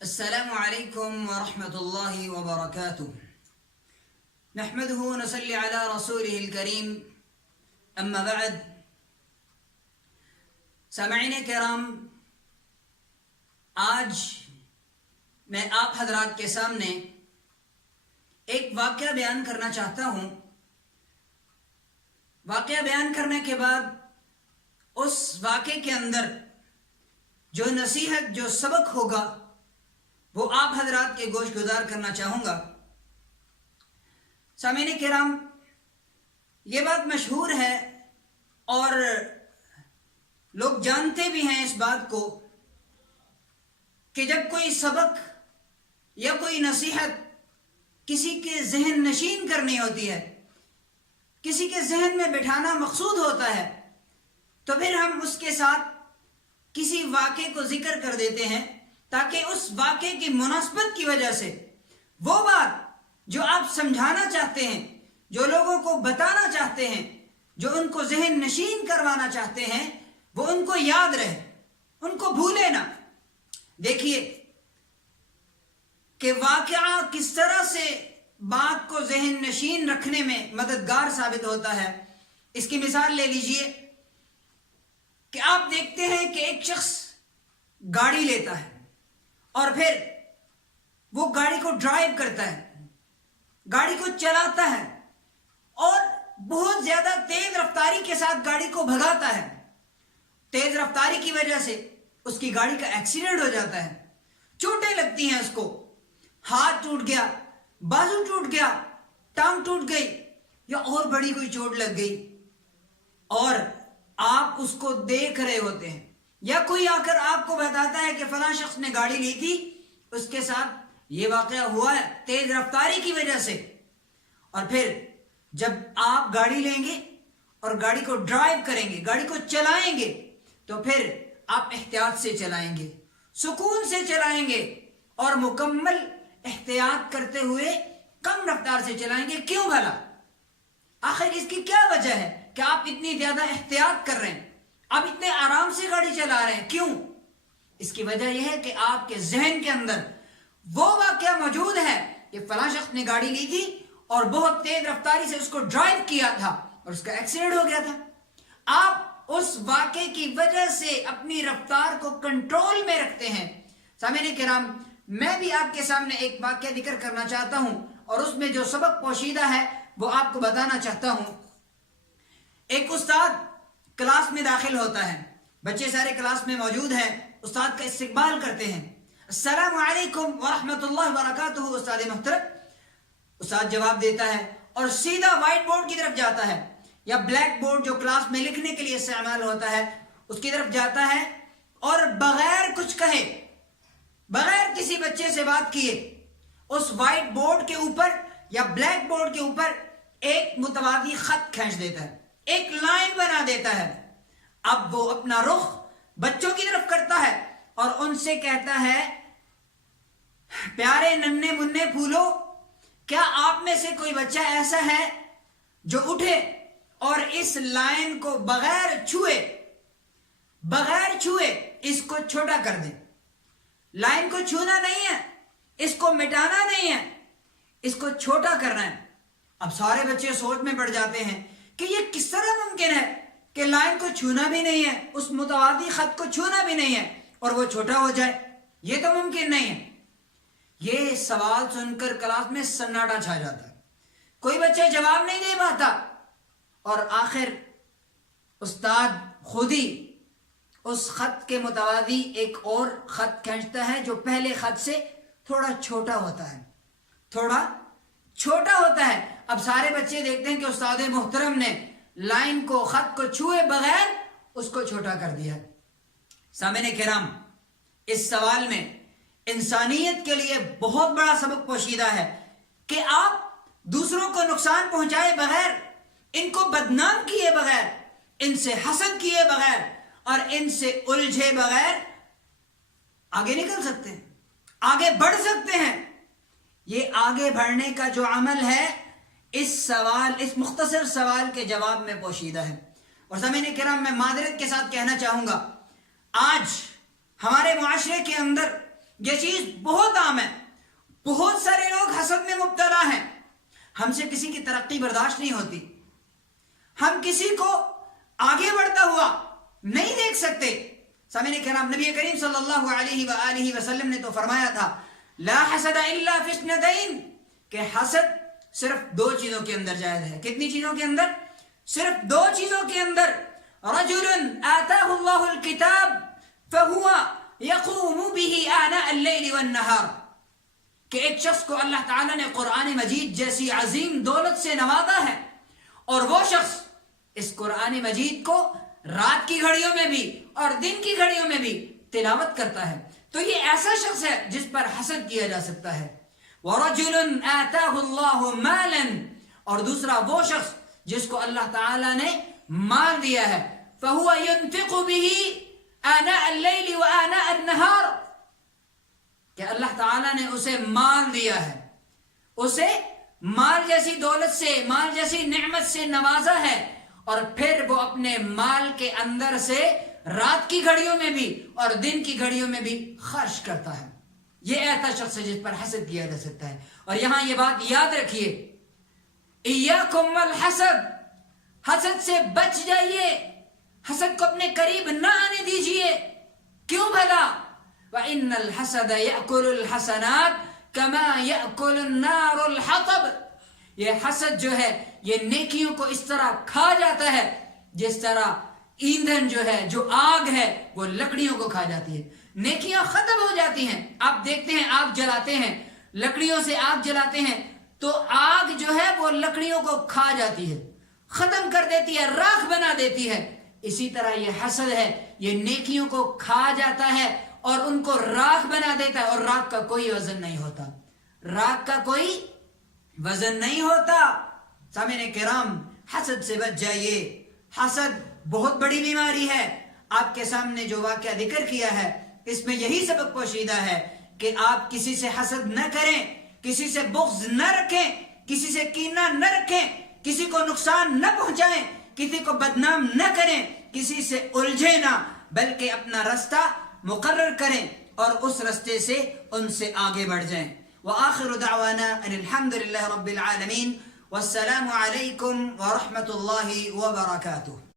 السلام عليكم ورحمة الله وبركاته. نحمده ونصلي على رسوله الكريم. أما بعد. سامعین کرام، آج میں آپ حضرات کے سامنے ایک واقعہ بیان کرنا چاہتا ہوں. واقعہ بیان کرنے کے بعد اس واقعے کے اندر جو نصیحت، جو سبق ہوگا، وہ آپ حضرات کے گوش گزار کرنا چاہوں گا. سامعین کرام، یہ بات مشہور ہے اور لوگ جانتے بھی ہیں اس بات کو کہ جب کوئی سبق یا کوئی نصیحت کسی کے ذہن نشین کرنی ہوتی ہے، کسی کے ذہن میں بٹھانا مقصود ہوتا ہے، تو پھر ہم اس کے ساتھ کسی واقعے کو ذکر کر دیتے ہیں تاکہ اس واقعے کی مناسبت کی وجہ سے وہ بات جو آپ سمجھانا چاہتے ہیں، جو لوگوں کو بتانا چاہتے ہیں، جو ان کو ذہن نشین کروانا چاہتے ہیں، وہ ان کو یاد رہے، ان کو بھولے نہ. دیکھیے کہ واقعہ کس طرح سے بات کو ذہن نشین رکھنے میں مددگار ثابت ہوتا ہے. اس کی مثال لے لیجئے کہ آپ دیکھتے ہیں کہ ایک شخص گاڑی لیتا ہے اور پھر وہ گاڑی کو ڈرائیو کرتا ہے، گاڑی کو چلاتا ہے اور بہت زیادہ تیز رفتاری کے ساتھ گاڑی کو بھگاتا ہے. تیز رفتاری کی وجہ سے اس کی گاڑی کا ایکسیڈنٹ ہو جاتا ہے، چوٹیں لگتی ہیں، اس کو ہاتھ ٹوٹ گیا، بازو ٹوٹ گیا، ٹانگ ٹوٹ گئی یا اور بڑی کوئی چوٹ لگ گئی، اور آپ اس کو دیکھ رہے ہوتے ہیں یا کوئی آ کر آپ کو بتاتا ہے کہ فلاں شخص نے گاڑی لی تھی، اس کے ساتھ یہ واقعہ ہوا ہے تیز رفتاری کی وجہ سے. اور پھر جب آپ گاڑی لیں گے اور گاڑی کو ڈرائیو کریں گے، گاڑی کو چلائیں گے، تو پھر آپ احتیاط سے چلائیں گے، سکون سے چلائیں گے اور مکمل احتیاط کرتے ہوئے کم رفتار سے چلائیں گے. کیوں بھلا؟ آخر اس کی کیا وجہ ہے کہ آپ اتنی زیادہ احتیاط کر رہے ہیں، آپ اتنے آرام سے گاڑی چلا رہے ہیں؟ کیوں؟ اس کی وجہ یہ ہے کہ آپ کے ذہن کے اندر وہ واقعہ موجود ہے کہ فلاں شخص نے گاڑی لی تھی اور بہت تیز رفتاری سے اس کو ڈرائیو کیا تھا اور اس کا ایکسیڈنٹ ہو گیا تھا. آپ اس واقعے کی وجہ سے اپنی رفتار کو کنٹرول میں رکھتے ہیں. سامعین کرام، میں بھی آپ کے سامنے ایک واقعہ ذکر کرنا چاہتا ہوں اور اس میں جو سبق پوشیدہ ہے وہ آپ کو بتانا چاہتا ہوں. ایک استاد کلاس میں داخل ہوتا ہے، بچے سارے کلاس میں موجود ہیں، استاد کا استقبال کرتے ہیں. السلام علیکم ورحمۃ اللہ وبرکاتہ استاد محترم. استاد جواب دیتا ہے اور سیدھا وائٹ بورڈ کی طرف جاتا ہے یا بلیک بورڈ جو کلاس میں لکھنے کے لیے استعمال ہوتا ہے اس کی طرف جاتا ہے اور بغیر کچھ کہے، بغیر کسی بچے سے بات کیے، اس وائٹ بورڈ کے اوپر یا بلیک بورڈ کے اوپر ایک متوازی خط کھینچ دیتا ہے، ایک لائن بنا دیتا ہے. اب وہ اپنا رخ بچوں کی طرف کرتا ہے اور ان سے کہتا ہے، پیارے ننھے منھے پھولو، کیا آپ میں سے کوئی بچہ ایسا ہے جو اٹھے اور اس لائن کو بغیر چھوئے اس کو چھوٹا کر دے. لائن کو چھونا نہیں ہے، اس کو مٹانا نہیں ہے، اس کو چھوٹا کرنا ہے. اب سارے بچے سوچ میں پڑ جاتے ہیں کہ یہ کس طرح ممکن ہے کہ لائن کو چھونا بھی نہیں ہے، اس متوازی خط کو چھونا بھی نہیں ہے اور وہ چھوٹا ہو جائے؟ یہ تو ممکن نہیں ہے. یہ سوال سن کر کلاس میں سناٹا چھا جاتا ہے، کوئی بچہ جواب نہیں دے پاتا اور آخر استاد خود ہی اس خط کے متوازی ایک اور خط کھینچتا ہے جو پہلے خط سے تھوڑا چھوٹا ہوتا ہے، تھوڑا چھوٹا ہوتا ہے. اب سارے بچے دیکھتے ہیں کہ استاد محترم نے لائن کو، خط کو چھوئے بغیر اس کو چھوٹا کر دیا. سامعین کرام، اس سوال میں انسانیت کے لیے بہت بڑا سبق پوشیدہ ہے کہ آپ دوسروں کو نقصان پہنچائے بغیر، ان کو بدنام کیے بغیر، ان سے حسد کیے بغیر اور ان سے الجھے بغیر آگے نکل سکتے ہیں، آگے بڑھ سکتے ہیں. یہ آگے بڑھنے کا جو عمل ہے اس مختصر سوال کے جواب میں پوشیدہ ہے. اور سامعین کرام، میں معذرت کے ساتھ کہنا چاہوں گا، آج ہمارے معاشرے کے اندر یہ چیز بہت عام ہے. بہت سارے لوگ حسد میں مبتلا ہیں. ہم سے کسی کی ترقی برداشت نہیں ہوتی. ہم کسی کو آگے بڑھتا ہوا نہیں دیکھ سکتے. سامعین کرام، نبی کریم صلی اللہ علیہ وآلہ وسلم نے تو فرمایا تھا لا حسد الا فی اثنتین، کہ حسد صرف دو چیزوں کے اندر جائز ہے. کتنی چیزوں کے اندر؟ صرف دو چیزوں کے اندر. رجل آتاہ اللہ الکتاب فہو یقوم به آناء اللیل والنہار، کہ ایک شخص کو اللہ تعالیٰ نے قرآن مجید جیسی عظیم دولت سے نوازا ہے، اور وہ شخص اس قرآن مجید کو رات کی گھڑیوں میں بھی اور دن کی گھڑیوں میں بھی تلاوت کرتا ہے. تو یہ ایسا شخص ہے جس پر حسد کیا جا سکتا ہے. وَرَجُلٌ آتَاهُ اللَّهُ مَالًا، اور دوسرا وہ شخص جس کو اللہ تعالیٰ نے مال دیا ہے، فَهُوَ يُنْفِقُ بِهِ آنَاءَ اللَّيْلِ وَآنَاءَ النَّهَارِ، کہ اللہ تعالیٰ نے اسے مال دیا ہے، اسے مال جیسی دولت سے، مال جیسی نعمت سے نوازا ہے، اور پھر وہ اپنے مال کے اندر سے رات کی گھڑیوں میں بھی اور دن کی گھڑیوں میں بھی خرچ کرتا ہے. یہ ایسا شخص ہے جس پر حسد کیا جا سکتا ہے. اور یہاں یہ بات یاد رکھیے، ایاکم والحسد، حسد سے بچ جائیے، حسد کو اپنے قریب نہ آنے دیجیے. کیوں بھلا؟ وَإِنَّ الْحَسَدَ يَأْكُلُ الْحَسَنَاتِ كَمَا يَأْكُلُ النَّارُ الْحَطَبَ، یہ حسد جو ہے یہ نیکیوں کو اس طرح کھا جاتا ہے جس طرح ایندھن جو ہے، جو آگ ہے، وہ لکڑیوں کو کھا جاتی ہے. نیکیاں ختم ہو جاتی ہیں. آپ دیکھتے ہیں آگ جلاتے ہیں، لکڑیوں سے آگ جلاتے ہیں تو آگ جو ہے وہ لکڑیوں کو کھا جاتی ہے، ختم کر دیتی ہے، راکھ بنا دیتی ہے. اسی طرح یہ حسد ہے، یہ نیکیوں کو کھا جاتا ہے اور ان کو راکھ بنا دیتا ہے، اور راکھ کا کوئی وزن نہیں ہوتا. راکھ کا کوئی وزن نہیں ہوتا. سامعین کرام، حسد سے بچ جائیے. حسد بہت بڑی بیماری ہے. آپ کے سامنے جو واقعہ ذکر کیا ہے اس میں یہی سبق پوشیدہ ہے کہ آپ کسی سے حسد نہ کریں، کسی سے بغض نہ رکھیں، کسی سے کینہ نہ رکھیں، کسی کو نقصان نہ پہنچائیں، کسی کو بدنام نہ کریں، کسی سے الجھیں نہ، بلکہ اپنا رستہ مقرر کریں اور اس رستے سے ان سے آگے بڑھ جائیں. وآخر دعوانا ان الحمد للہ رب العالمین، والسلام علیکم ورحمۃ اللہ وبرکاتہ.